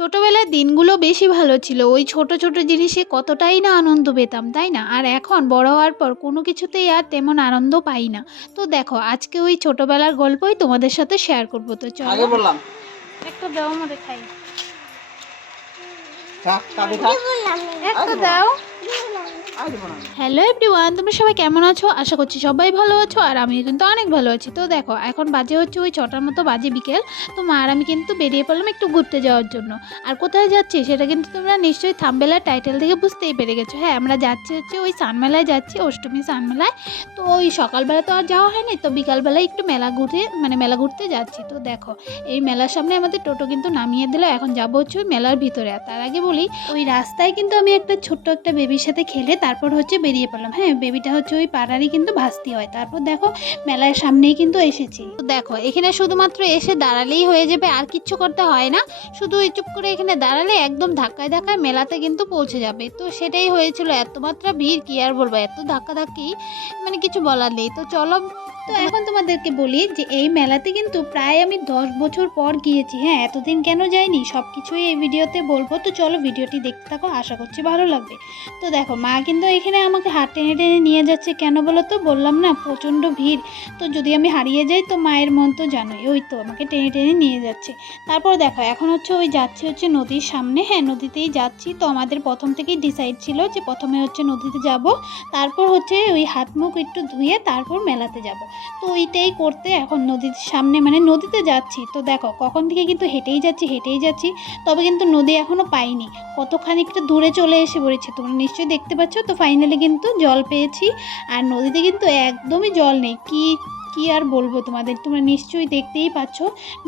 ছোটবেলার দিনগুলো বেশি ভালো ছিল। ওই ছোট ছোট জিনিসে কতটাই না আনন্দ পেতাম তাই না? আর এখন বড় হওয়ার পর কোনো কিছুতেই আর তেমন আনন্দ পাই না। তো দেখো আজকে ওই ছোটোবেলার গল্পই তোমাদের সাথে শেয়ার করব। তো আগে চলো বললাম। একটা দাও খাই। একটা দাও। হ্যালো এভরিওয়ান তোমরা সবাই কেমন আছো? আশা করছি সবাই ভালো আছো আর আমি কিন্তু অনেক ভালো আছি। তো দেখো, এখন বাজে হচ্ছে ওই ছটার মতো বাজে বিকেল। তো মা আর আমি কিন্তু বেরিয়ে পড়লাম একটু ঘুরতে যাওয়ার জন্য। আর কোথায় যাচ্ছি সেটা কিন্তু তোমরা নিশ্চয়ই থাম্বেলার টাইটেল থেকে বুঝতেই পেরে গেছো। হ্যাঁ আমরা যাচ্ছি হচ্ছে ওই সানমেলায় যাচ্ছি, অষ্টমী সানমেলায় তো ওই সকালবেলা তো আর যাওয়া হয়নি, তো বিকালবেলায় একটু মেলা ঘুরে মানে মেলা ঘুরতে যাচ্ছি। তো দেখো, এই মেলার সামনে আমাদের টোটো কিন্তু নামিয়ে দিল, এখন যাব হচ্ছে ওই মেলার ভিতরে। আর তার আগে বলি, ওই রাস্তায় কিন্তু আমি একটা ছোট্ট একটা বেবির সাথে খেলে তারপর হচ্ছে বেরিয়ে পড়লাম। হ্যাঁ বেবিটা হচ্ছে ওই পাড়ারই কিন্তু ভাস্তি হয়। তারপর দেখো, মেলার সামনেই কিন্তু এসেছি। দেখো, এখানে শুধুমাত্র এসে দাঁড়ালেই হয়ে যাবে, আর কিচ্ছু করতে হয় না। শুধু ওই চুপ করে এখানে দাঁড়ালে একদম ধাক্কায় ধাক্কায় মেলাতে কিন্তু পৌঁছে যাবে। তো সেটাই হয়েছিল, এত মাত্রা ভিড়, কি আর বলব? এত ধাক্কা ধাক্কি মানে কিছু বলার নেই। তো চলো তো এখন তোমাদেরকে বলি যে এই মেলাতে কিন্তু প্রায় আমি দশ বছর পর গিয়েছি। হ্যাঁ এতদিন কেন যাইনি? সব কিছুই এই ভিডিওতে বলব। তো চলো ভিডিওটি দেখতে থাকো, আশা করছি ভালো লাগবে। তো দেখো, মা কিন্তু এখানে আমাকে হাত টেনে টেনে নিয়ে যাচ্ছে। কেন বলো তো? বললাম না, প্রচণ্ড ভিড়। তো যদি আমি হারিয়ে যাই, তো মায়ের মন তো জানোই। ওই তো আমাকে টেনে টেনে নিয়ে যাচ্ছে। তারপর দেখো, এখন হচ্ছে ওই যাচ্ছি হচ্ছে নদীর সামনে। হ্যাঁ নদীতেই যাচ্ছি। তো আমাদের প্রথম থেকেই ডিসাইড ছিল যে প্রথমে হচ্ছে নদীতে যাব। তারপর হচ্ছে ওই হাত মুখ একটু ধুয়ে তারপর মেলাতে যাব। তো ওইটাই করতে এখন নদীর সামনে মানে নদীতে যাচ্ছি। তো দেখো, কখন থেকে কিন্তু হেঁটেই যাচ্ছি হেঁটেই যাচ্ছি, তবে কিন্তু নদী এখনও পাইনি। কত খানিকটা দূরে চলে এসে পড়েছে, তোমরা নিশ্চয়ই দেখতে পাচ্ছ। তো ফাইনালি কিন্তু জল পেয়েছি, আর নদীতে কিন্তু একদমই জল নেই। কি কি আর বলব তোমাদের? তোমরা নিশ্চয়ই দেখতেই পাচ্ছ,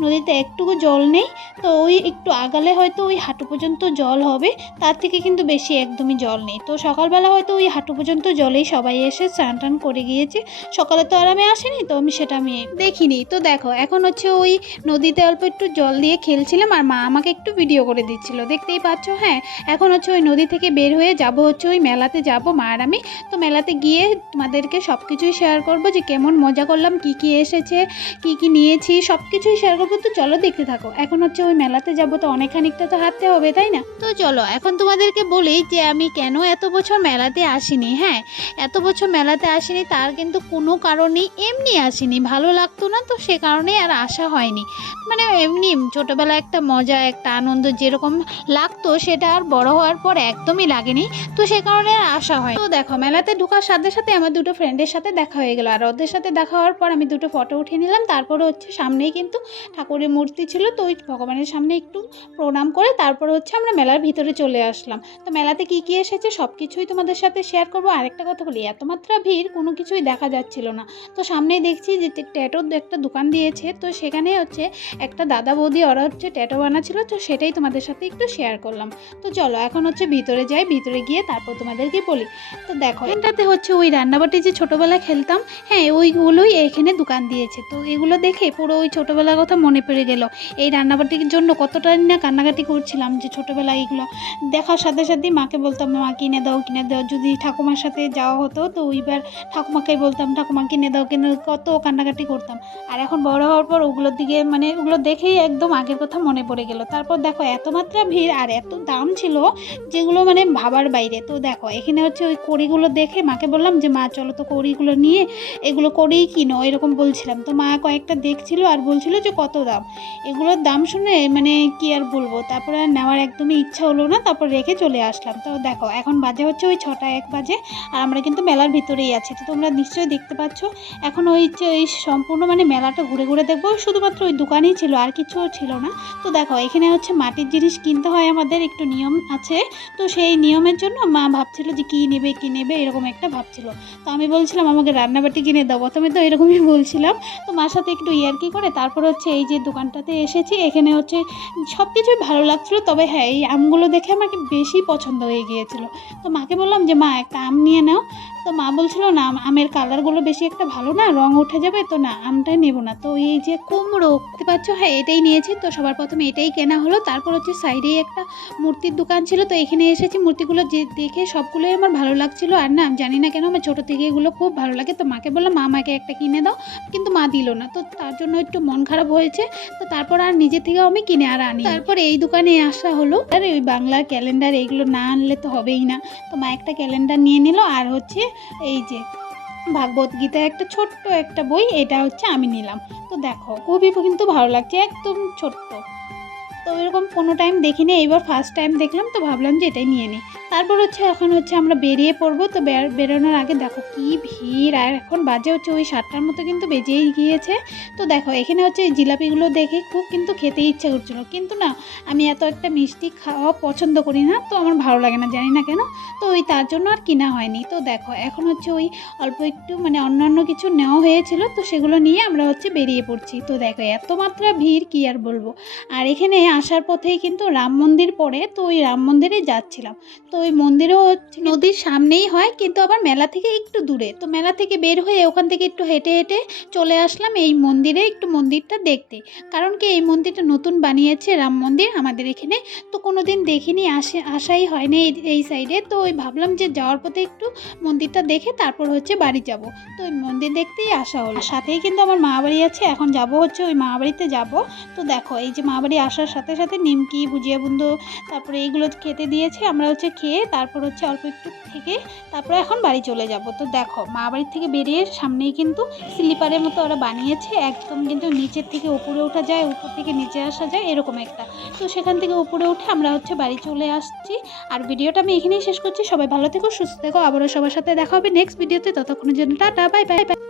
নদীতে একটুকু জল নেই, তো ওই একটু আগালে হয়তো ওই হাঁটু পর্যন্ত জল হবে, তার থেকে কিন্তু বেশি একদমই জল নেই। তো সকালবেলা হয়তো ওই হাঁটু পর্যন্ত জলেই সবাই এসে স্নান টান করে গিয়েছে। সকালে তো আর আমি আসিনি, তো আমি সেটা আমি দেখিনি। তো দেখো, এখন হচ্ছে ওই নদীতে অল্প একটু জল দিয়ে খেলছিলাম, আর মা আমাকে একটু ভিডিও করে দিচ্ছিল। দেখতেই পাচ্ছ হ্যাঁ এখন হচ্ছে ওই নদী থেকে বের হয়ে যাব হচ্ছে ওই মেলাতে যাব মা আর আমি। তো মেলাতে গিয়ে তোমাদেরকে সব কিছুই শেয়ার করব যে কেমন মজা করলাম কি কি এসেছে, কি কি নিয়েছি সব কিছুই শেয়ার করব। তো চলো দেখতে থাকো। এখন হচ্ছে ওই মেলাতে যাব, তো অনেকখানিকটা তো হাঁটতে হবে, তাই না? তো চলো, এখন তোমাদেরকে বলি যে আমি কেন এত বছর মেলাতে আসিনি হ্যাঁ? এত বছর মেলাতে আসিনি, তার কিন্তু কোনো কারণেই এমনি আসিনি। ভালো লাগতো না, তো সে কারণেই আর আসা হয়নি। মানে এমনি ছোটোবেলা একটা মজা একটা আনন্দ যেরকম লাগতো সেটা আর বড় হওয়ার পর একদমই লাগেনি তো সে কারণে আর আসা হয় তো দেখো মেলাতে ঢোকার সাথে সাথে আমার দুটো ফ্রেন্ডের সাথে দেখা হয়ে গেলো আর ওদের সাথে দেখা হওয়ার পর আমি দুটো ফটো উঠিয়ে নিলাম তারপরে হচ্ছে সামনেই কিন্তু ঠাকুরের মূর্তি ছিল তো ওই ভগবানের সামনে একটু প্রণাম করে তারপরে হচ্ছে আমরা মেলার ভিতরে চলে আসলাম তো মেলাতে কি কি এসেছে সব কিছুই তোমাদের সাথে শেয়ার করব আরেকটা কথা বলি এত মাত্রা ভিড় কোনো কিছুই দেখা যাচ্ছিল না তো সামনেই দেখছি যে ট্যাটোর একটা দোকান দিয়েছে তো সেখানে হচ্ছে একটা দাদা বৌদি, ওরা হচ্ছে ট্যাটো বানাচ্ছিল, তো সেটাই তোমাদের সাথে একটু শেয়ার করলাম। তো চলো, এখন হচ্ছে ভিতরে যাই, ভিতরে গিয়ে তারপর তোমাদেরকে বলি। তো দেখো এটাতে হচ্ছে ওই রান্নাবাটি যে ছোটোবেলায় খেলতাম হ্যাঁ ওইগুলোই এখানে দোকান দিয়েছে। তো এগুলো দেখে পুরো ওই ছোটোবেলার কথা মনে পড়ে গেল। এই রান্নাবাটির জন্য কতটা না কান্নাকাটি করছিলাম যে ছোটোবেলায় এগুলো। দেখার সাথে সাথেই মাকে বলতাম, মা, কিনে দাও কিনে দাও। যদি ঠাকুমার সাথে যাওয়া হতো, তো ওইবার ঠাকুমাকে বলতাম, ঠাকুমা, কিনে দাও, কিনে কত কান্নাকাটি করতাম। আর এখন বড় হওয়ার পর ওগুলোর দিকে মানে ওগুলো দেখেই একদম আগের কথা মনে পড়ে গেল। তারপর দেখো, এত মাত্রা ভিড় আর এত দাম ছিল যেগুলো মানে ভাবার বাইরে। তো দেখো, এখানে হচ্ছে ওই কড়িগুলো দেখে মাকে বললাম যে, মা, চলো তো কড়িগুলো নিয়ে এগুলো করেই কিনো। এরকম বলছিলাম। তো মা কয়েকটা দেখছিল আর বলছিল যে, কত দাম? এগুলোর দাম শুনে মানে কি আর বলব? তারপরে আর নেওয়ার একদমই ইচ্ছা হলো না, তারপর রেখে চলে আসলাম। তো দেখো, এখন বাজে হচ্ছে ওই ছটা এক বাজে আর আমরা কিন্তু মেলার ভিতরেই আছি। তো তোমরা নিশ্চয়ই দেখতে পাচ্ছ, এখন ওই সম্পূর্ণ মানে মেলাটা ঘুরে ঘুরে দেখব। শুধুমাত্র ওই দোকানই ছিল, আর কিছু ছিল না। তো দেখো, এখানে হচ্ছে মাটির জিনিস কিনতে হয় আমাদের, একটু নিয়ম আছে। তো সেই নিয়মের জন্য মা ভাবছিল যে কী নেবে কী নেবে, এরকম একটা ভাবছিল। তো আমি বলছিলাম, আমাকে রান্নাবাটি কিনে দাও। প্রথমে তো এরকমই বলছিলাম। তো মার সাথে একটু ইয়ার্কি করে, তারপর হচ্ছে এই যে দোকানটাতে এসেছি। এখানে হচ্ছে সব কিছুই ভালো লাগছিল, তবে হ্যাঁ এই আমগুলো দেখে আমাকে বেশি পছন্দ হয়ে গিয়েছিল। তো মাকে বললাম যে, মা, একটা আম নিয়ে নাও। তো মা বলছিল, না, আমের কালারগুলো বেশি একটা ভালো না, রং উঠে যাবে তো না, আমটাই নেব না। তো এই যে কুমড়ো, দেখতে পাচ্ছ? হ্যাঁ এটাই নিয়েছি। তো সবার প্রথমে এটাই কেনা হলো। তারপর হচ্ছে সাইডেই একটা মূর্তির দোকান ছিল। তো এখানে এসেছি মূর্তিগুলো যে দেখে সবগুলোই আমার ভালো লাগছিল। আর না জানি না কেন, আমার ছোটো থেকে এগুলো খুব ভালো লাগে। তো মাকে বললাম, মা, আমাকে একটা কিনে দাও। কিন্তু মা দিল না। তো তার জন্য একটু মন খারাপ হয়েছে। তো তারপর আর নিজে থেকেও আমি কিনে আর আনি তারপর এই দোকানে আসা হলো। আর ওই বাংলা ক্যালেন্ডার এইগুলো না আনলে তো হবেই না। তো মা একটা ক্যালেন্ডার নিয়ে নিল। আর হচ্ছে এই যে ভাগবত গীতা একটা ছোট্ট একটা বই, এটা হচ্ছে আমি নিলাম। তো দেখো খুবই কিন্তু ভালো লাগছে, একদম ছোট্ট। তো এরকম কোনো টাইম দেখিনি, এইবার ফার্স্ট টাইম দেখলাম, তো ভাবলাম যে এটাই নিয়ে নিই। তারপর হচ্ছে, এখন হচ্ছে আমরা বেরিয়ে পড়ব। তো বেরোনোর আগে দেখো কি ভিড়। আর এখন বাজে হচ্ছে ওই সাতটার মতো কিন্তু বেজেই গিয়েছে। তো দেখো, এখানে হচ্ছে জিলাপিগুলো দেখে খুব কিন্তু খেতে ইচ্ছে করছিল। কিন্তু না, আমি এত একটা মিষ্টি খাওয়া পছন্দ করি না, তো আমার ভালো লাগে না, জানি না কেন। তো ওই তার জন্য আর কিনা হয়নি। তো দেখো, এখন হচ্ছে ওই অল্প একটু মানে অন্যান্য কিছু নেওয়া হয়েছিল, তো সেগুলো নিয়ে আমরা হচ্ছে বেরিয়ে পড়ছি। তো দেখো, এত মাত্রা ভিড়, কি আর বলব। আর এখানে আসার পথেই কিন্তু রাম মন্দির পড়ে, তো ওই রাম মন্দিরে যাচ্ছিলাম। তো ওই মন্দিরও হচ্ছে নদীর সামনেই হয়, কিন্তু আবার মেলা থেকে একটু দূরে। তো মেলা থেকে বের হয়ে ওখান থেকে একটু হেঁটে হেঁটে চলে আসলাম এই মন্দিরে একটু মন্দিরটা দেখতে। কারণ কি এই মন্দিরটা নতুন বানিয়েছে রাম মন্দির আমাদের এখানে। তো কোনো দিন দেখিনি, আসে আসাই হয়নি এই এই সাইডে তো ওই ভাবলাম যে যাওয়ার পথে একটু মন্দিরটা দেখে তারপর হচ্ছে বাড়ি যাব। তো ওই মন্দির দেখতেই আসা হলো। সাথেই কিন্তু আমার মা বাড়ি আছে, এখন যাব হচ্ছে ওই মা বাড়িতে যাব। তো দেখো, এই যে মা বাড়ি আসার সাথে সাথে নিমকি, ভুজিয়া বুন্দো, তারপরে এইগুলো খেতে দিয়েছে। আমরা হচ্ছে খেয়ে তারপর হচ্ছে অল্প একটু থেকে তারপরে এখন বাড়ি চলে যাব। তো দেখো, মা বাড়ির থেকে বেরিয়ে সামনেই কিন্তু স্লিপারের মতো ওরা বানিয়েছে, একদম কিন্তু নিচের থেকে উপরে ওঠা যায়, উপর থেকে নিচে আসা যায়, এরকম একটা। তো সেখান থেকে উপরে উঠে আমরা হচ্ছে বাড়ি চলে আসছি। আর ভিডিওটা আমি এখানেই শেষ করছি। সবাই ভালো থেকো, সুস্থ থেকো। আবারও সবার সাথে দেখা হবে নেক্সট ভিডিওতে। ততক্ষণের জন্য টাটা বাই বাই।